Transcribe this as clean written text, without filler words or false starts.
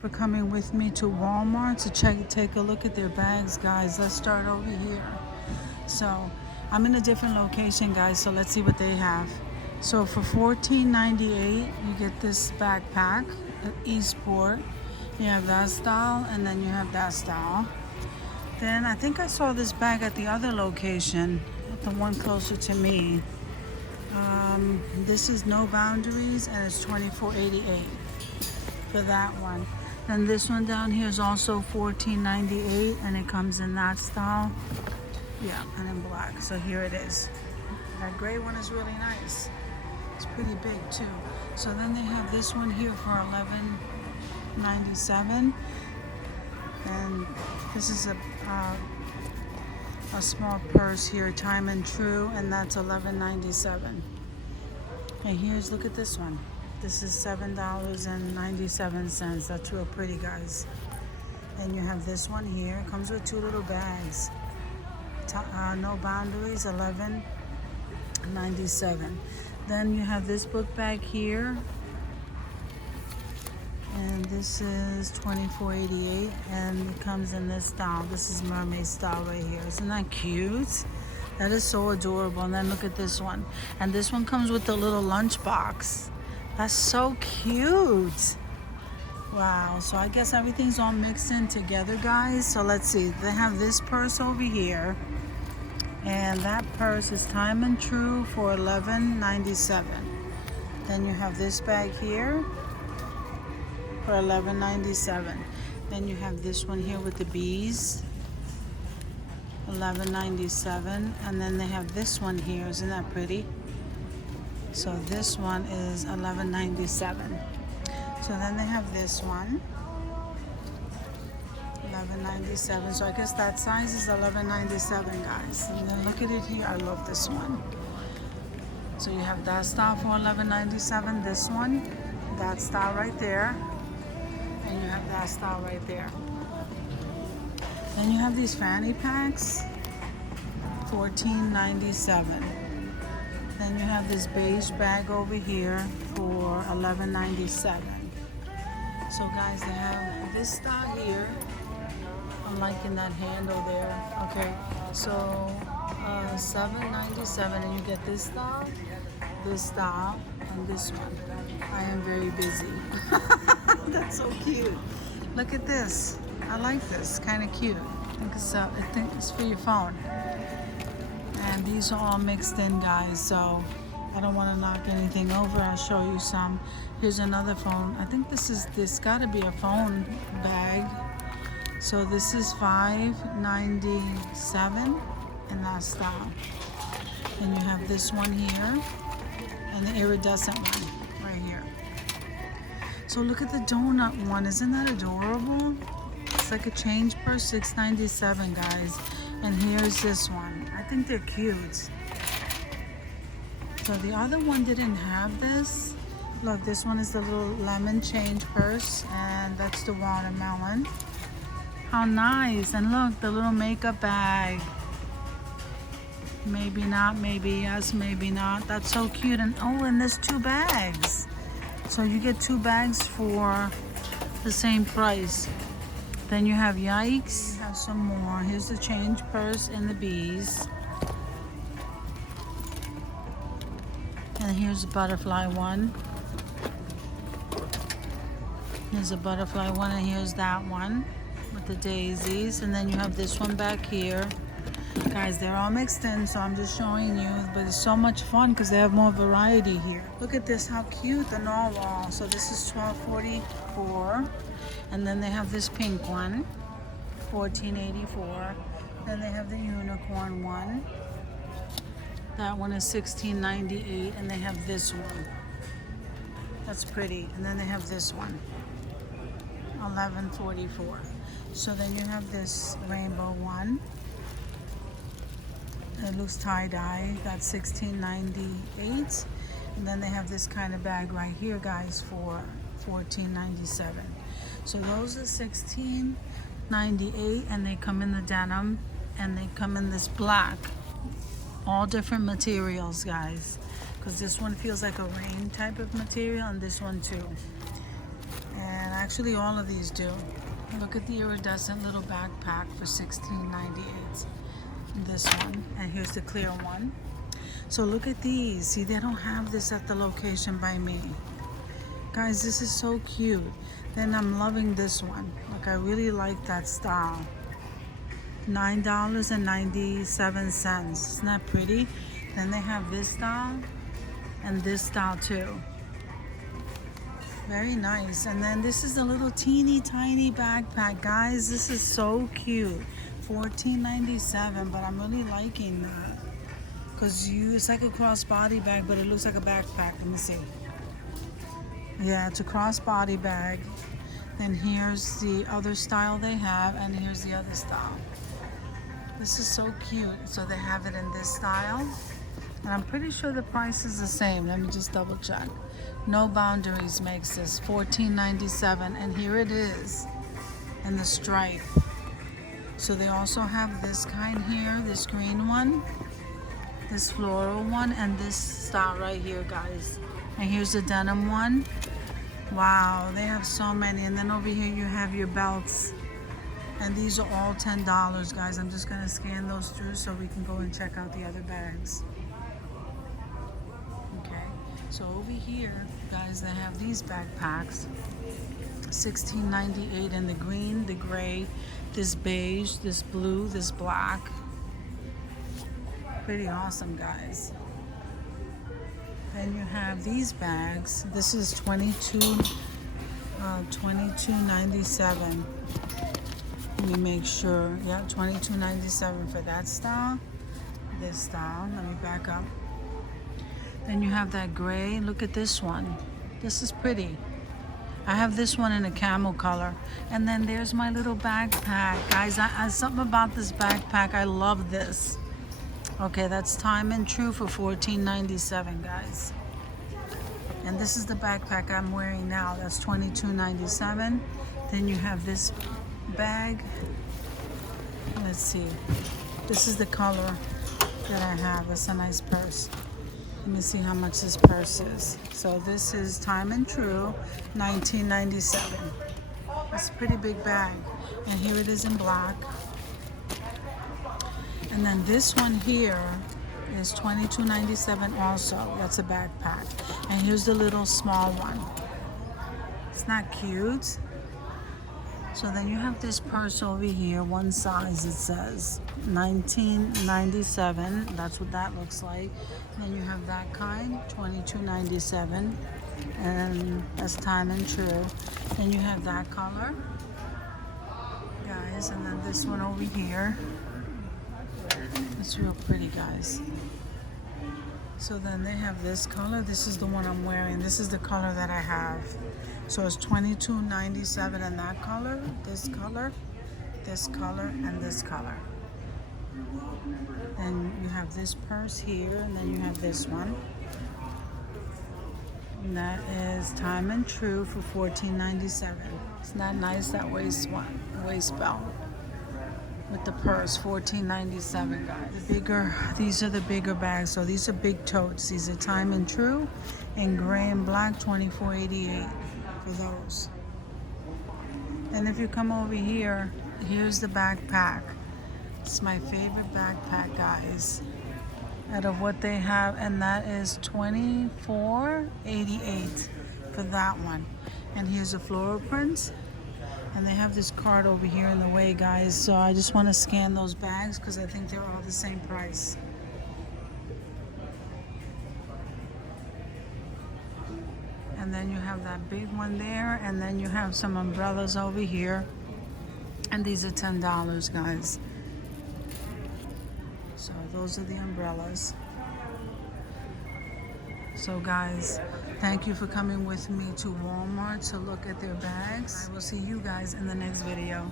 For coming with me to Walmart to take a look at their bags, guys. Let's start over here. So I'm in a different location, guys, so let's see what they have. So for $14.98 you get this backpack, Esport. You have that style and then you have that style. Then I think I saw this bag at the other location, the one closer to me. This is No Boundaries and it's $24.88 for that one. Then this one down here is also $14.98 and it comes in that style. Yeah, and in black. So here it is. That gray one is really nice. It's pretty big too. So then they have this one here for $11.97, and this is a small purse here, Time and True, and that's $11.97. And here's, look at this one. This is $7.97. That's real pretty, guys. And you have this one here. It comes with two little bags. No Boundaries, $11.97. Then you have this book bag here, and this is $24.88, and it comes in this style. This is mermaid style right here. Isn't that cute? That is so adorable. And then look at this one. And this one comes with a little lunch box. That's so cute. Wow. So I guess everything's all mixed in together, guys. So let's see. They have this purse over here. And that purse is Time and True for $11.97. Then you have this bag here for $11.97. Then you have this one here with the bees, $11.97. And then they have this one here. Isn't that pretty? So this one is $11.97. So then they have this one, $11.97. So I guess that size is $11.97, guys. And then look at it here. I love this one. So you have that style for $11.97. This one, that style right there, and you have that style right there. Then you have these fanny packs, $14.97. Then you have this beige bag over here for $11.97. So guys, they have this style here. I'm liking that handle there. Okay, so $7.97, and you get this style, and this one. I am very busy. That's so cute. Look at this. I like this. Kind of cute. I think it's for your phone. And these are all mixed in, guys, so I don't want to knock anything over. I'll show you some. Here's another phone. I think this got to be a phone bag. So this is $5.97 in that style. And you have this one here and the iridescent one right here. So look at the donut one. Isn't that adorable? It's like a change purse, $6.97, guys. And here's this one. I think they're cute. So the other one didn't have this. Look, this one is the little lemon change purse, and that's the watermelon. How nice. And look, the little makeup bag. Maybe not, maybe yes, maybe not. That's so cute. And oh, and there's two bags. So you get two bags for the same price. Then you have Yikes. You have some more. Here's the change purse and the bees. And here's a butterfly one. Here's a butterfly one, and here's that one with the daisies. And then you have this one back here. Guys, they're all mixed in, so I'm just showing you. But it's so much fun because they have more variety here. Look at this, how cute, the narwhal. So this is $12.44. And then they have this pink one, $14.84. Then they have the unicorn one. That one is $16.98. And they have this one. That's pretty. And then they have this one, $11.44. So then you have this rainbow one. It looks tie-dye. That's $16.98. And then they have this kind of bag right here, guys, for $14.97. So those are $16.98, and they come in the denim, and they come in this black. All different materials, guys, because this one feels like a rain type of material, and this one too. And Actually, all of these do. Look at the iridescent little backpack for $16.98. This one, and here's the clear one. So look at these. See, they don't have this at the location by me. Guys, this is so cute. Then I'm loving this one. Like, I really like that style. $9.97. Isn't that pretty? Then they have this style and this style too. Very nice. And then this is a little teeny tiny backpack. Guys, this is so cute. $14.97, but I'm really liking that. Because it's like a crossbody bag, but it looks like a backpack. Let me see. Yeah, it's a crossbody bag. Then here's the other style they have, and here's the other style. This is so cute. So they have it in this style. And I'm pretty sure the price is the same. Let me just double check. No Boundaries makes this $14.97, and here it is in the stripe. So they also have this kind here, this green one, this floral one, and this style right here, guys. And here's the denim one. Wow, they have so many. And then over here you have your belts, and these are all $10, guys. I'm just gonna scan those through so we can go and check out the other bags. Okay, so over here, guys, they have these backpacks. $16.98 in the green, the gray, this beige, this blue, this black. Pretty awesome, guys. Then you have these bags. This is $22.97. Let me make sure. Yeah, $22.97 for that style. This style. Let me back up. Then you have that gray. Look at this one. This is pretty. I have this one in a camel color. And then there's my little backpack. Guys, something about this backpack. I love this. Okay, that's Time and True for $14.97, guys. And this is the backpack I'm wearing now. That's $22.97. Then you have this bag. Let's see. This is the color that I have. It's a nice purse. Let me see how much this purse is. So this is Time and True, $19.97. It's a pretty big bag. And here it is in black. And then this one here is $22.97 also. That's a backpack. And here's the little small one. It's not cute. So then you have this purse over here, one size, it says $19.97. That's what that looks like. Then you have that kind, $22.97. And that's Time and True. Then you have that color, guys. And then this one over here. It's real pretty, guys. So then they have this color. This is the one I'm wearing. This is the color that I have. So it's $22.97 in that color, this color, this color, and this color. Then you have this purse here, and then you have this one. And that is Time and True for $14.97. Isn't that nice, that waist belt? With the purse, $14.97, guys. These are the bigger bags. So these are big totes. These are Time and True in gray and black, $24.88 for those. And if you come over here, here's the backpack. It's my favorite backpack, guys, out of what they have, and that is $24.88 for that one. And here's the floral prints. And they have this card over here in the way, guys. So I just want to scan those bags because I think they're all the same price. And then you have that big one there. And then you have some umbrellas over here. And these are $10, guys. So those are the umbrellas. So guys, thank you for coming with me to Walmart to look at their bags. I will see you guys in the next video.